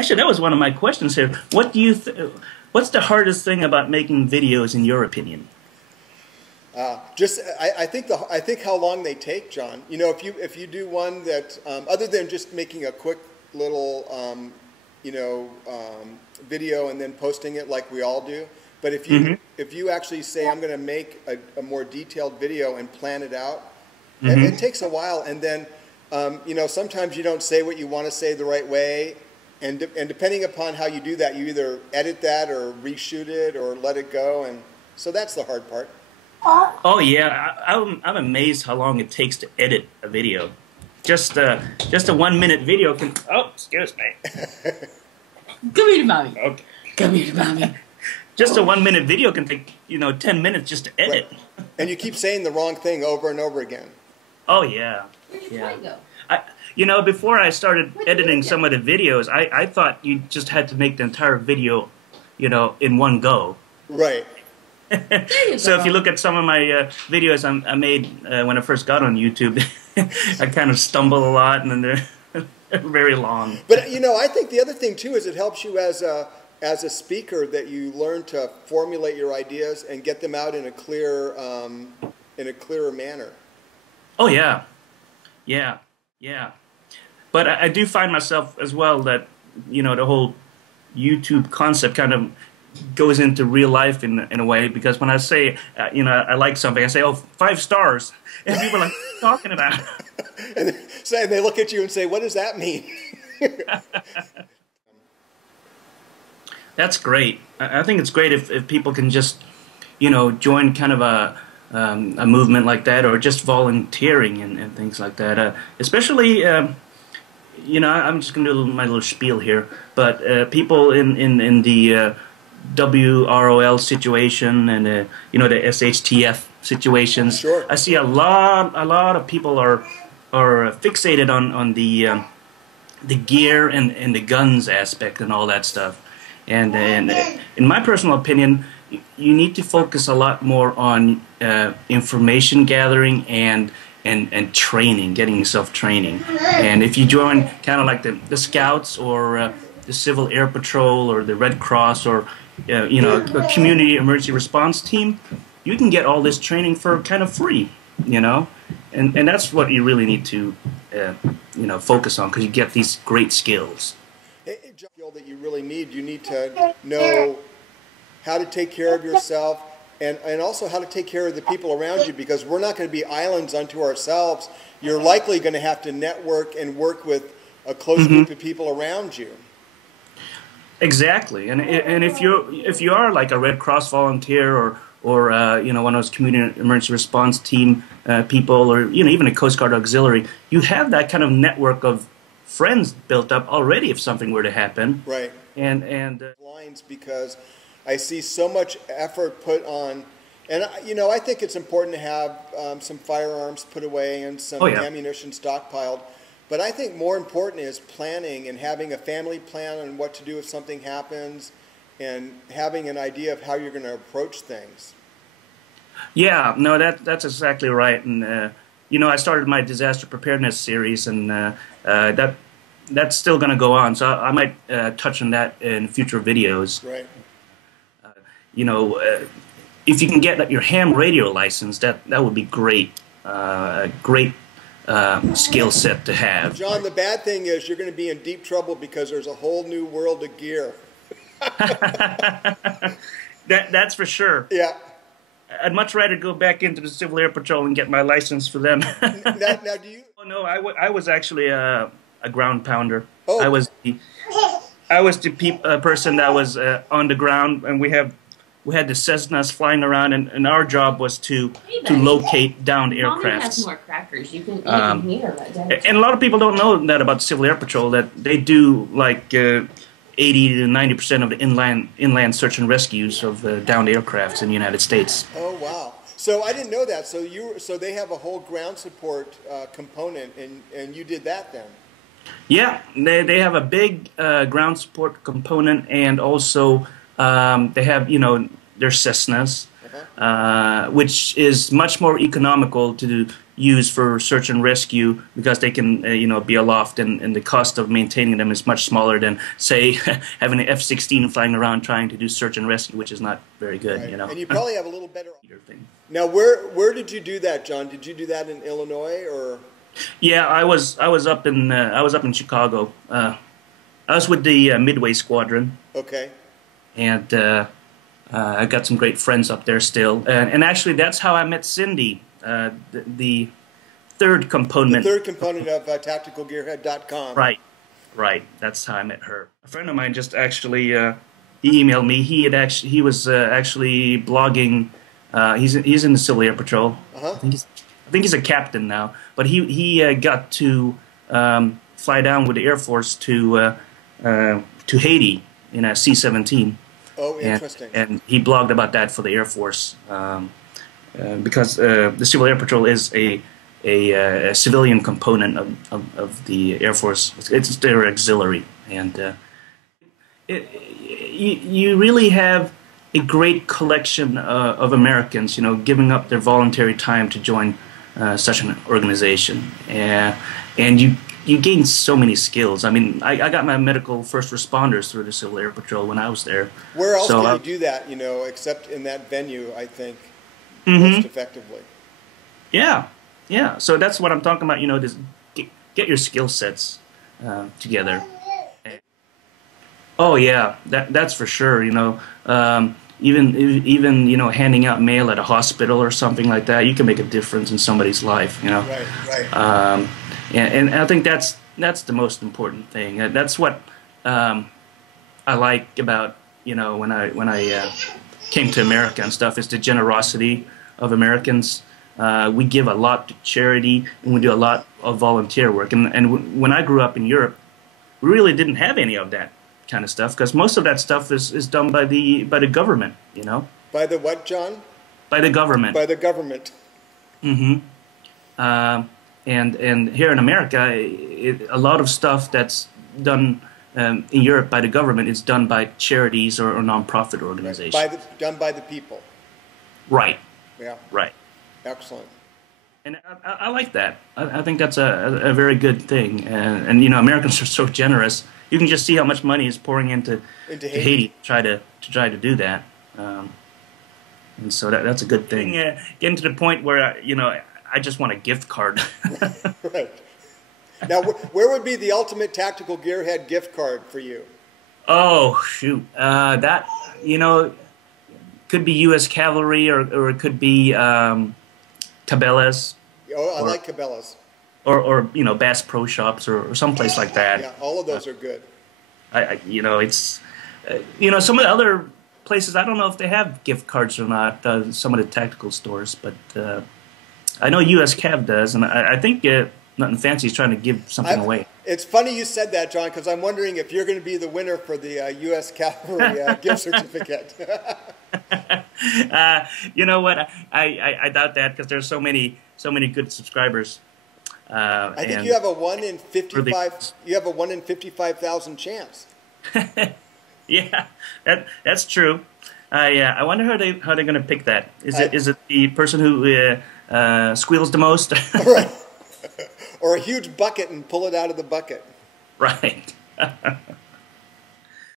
Actually, that was one of my questions here. What do you what's the hardest thing about making videos in your opinion? I think how long they take, John. You know, if you do one that other than just making a quick little video and then posting it like we all do, but if you actually say I'm going to make a more detailed video and plan it out, it takes a while. And then sometimes you don't say what you want to say the right way, and depending upon how you do that, you either edit that or reshoot it or let it go, and so that's the hard part. Oh yeah, I'm amazed how long it takes to edit a video. Just a 1 minute video can. Oh, excuse me. Come here to mommy. Okay. Come here to mommy. Just a 1 minute video can take 10 minutes just to edit. Right. And you keep saying the wrong thing over and over again. Oh yeah. Where'd your plate go? Before I started editing some of the videos, I thought you just had to make the entire video, in one go. Right. So if you look at some of my videos I made when I first got on YouTube, I kind of stumble a lot, and then they're very long. But I think the other thing too is it helps you as a speaker that you learn to formulate your ideas and get them out in a clearer manner. Oh yeah, yeah. But I do find myself as well that the whole YouTube concept kind of goes into real life in a way, because when I say I like something, I say, oh, 5 stars, and people are like, what are you talking about? And so they look at you and say, what does that mean? That's great. I think it's great if people can just join kind of a movement like that, or just volunteering and things like that, especially I'm just going to do my little spiel here, but people in the WROL situation and the SHTF situations. Sure. I see a lot of people are fixated on the gear and the guns aspect and all that stuff. And in my personal opinion, you need to focus a lot more on information gathering and training, getting yourself training. And if you join kind of like the Scouts or the Civil Air Patrol or the Red Cross or a community emergency response team, you can get all this training for kind of free, and that's what you really need to focus on, because you get these great skills. A skill that you really need. You need to know how to take care of yourself, and also how to take care of the people around you, because we're not going to be islands unto ourselves. You're likely going to have to network and work with a close group of people around you. Exactly, and if you are like a Red Cross volunteer or one of those community emergency response team people, or even a Coast Guard auxiliary, you have that kind of network of friends built up already if something were to happen. Right. And lines, because I see so much effort put on, and I think it's important to have some firearms put away and some ammunition stockpiled. But I think more important is planning and having a family plan on what to do if something happens, and having an idea of how you're going to approach things. Yeah, no, that's exactly right. And I started my disaster preparedness series, and that's still going to go on. So I might touch on that in future videos. Right. If you can get your ham radio license, that would be great. Great skill set to have. John, the bad thing is you're going to be in deep trouble, because there's a whole new world of gear. That's for sure. Yeah. I'd much rather go back into the Civil Air Patrol and get my license for them. now, do you? Oh, no, I was actually a ground pounder. Oh. I was the person that was on the ground, and we had the Cessnas flying around, and our job was to locate downed aircrafts. Mommy has more crackers. You can hear that. And a lot of people don't know that about the Civil Air Patrol, that they do like 80 to 90% of the inland search and rescues of downed aircrafts in the United States. Oh wow! So I didn't know that. So they have a whole ground support component, and you did that then? Yeah, they have a big ground support component, and also they have their Cessnas. which is much more economical to use for search and rescue because they can, be aloft, and the cost of maintaining them is much smaller than, say, having an F-16 flying around trying to do search and rescue, which is not very good. Right. And you probably have a little better thing. Now, where did you do that, John? Did you do that in Illinois or? Yeah, I was up in Chicago. I was with the Midway Squadron. Okay. And I got some great friends up there still. And actually, that's how I met Cindy, the third component. The third component of Tacticalgearhead.com. Right. That's how I met her. A friend of mine just actually he emailed me. He was actually blogging. He's in the Civil Air Patrol. I think he's a captain now. But he got to fly down with the Air Force to Haiti in a C-17. Oh, interesting. And he blogged about that for the Air Force because the Civil Air Patrol is a civilian component of the Air Force. It's their auxiliary, and you really have a great collection of Americans, giving up their voluntary time to join such an organization, and you gain so many skills. I mean, I got my medical first responders through the Civil Air Patrol when I was there. Where else can you do that, except in that venue, I think, most effectively? Yeah. So that's what I'm talking about, just get your skill sets together. Oh, yeah, that's for sure, even handing out mail at a hospital or something like that, you can make a difference in somebody's life, Right. And I think that's the most important thing. That's what I like about when I came to America and stuff, is the generosity of Americans. We give a lot to charity, and we do a lot of volunteer work. And when I grew up in Europe, we really didn't have any of that kind of stuff, because most of that stuff is done by the government. By the what, John? By the government. By the government. And here in America, a lot of stuff that's done in Europe by the government is done by charities or non-profit organizations. Done by the people. Right. Yeah. Right. Excellent. And I like that. I think that's a very good thing. And Americans are so generous. You can just see how much money is pouring into Haiti to try to do that. And so that's a good thing. Getting to the point where I just want a gift card. Right. Now, where would be the ultimate Tactical Gearhead gift card for you? Oh, shoot. That, could be U.S. Cavalry or it could be Cabela's. Oh, I like Cabela's. Or Bass Pro Shops or someplace like that. Yeah, all of those are good. It's some of the other places, I don't know if they have gift cards or not. Some of the tactical stores, but I know U.S. Cav does, and I think Nothing Fancy is trying to give something away. It's funny you said that, John, because I'm wondering if you're going to be the winner for the U.S. Cavalry gift certificate. You know what? I doubt that, because there's so many good subscribers. I think you have a 1 in 55. You have a 1 in 55,000 chance. Yeah, that's true. I wonder how they're going to pick that. Is it the person who squeals the most? Right. Or a huge bucket and pull it out of the bucket. Right.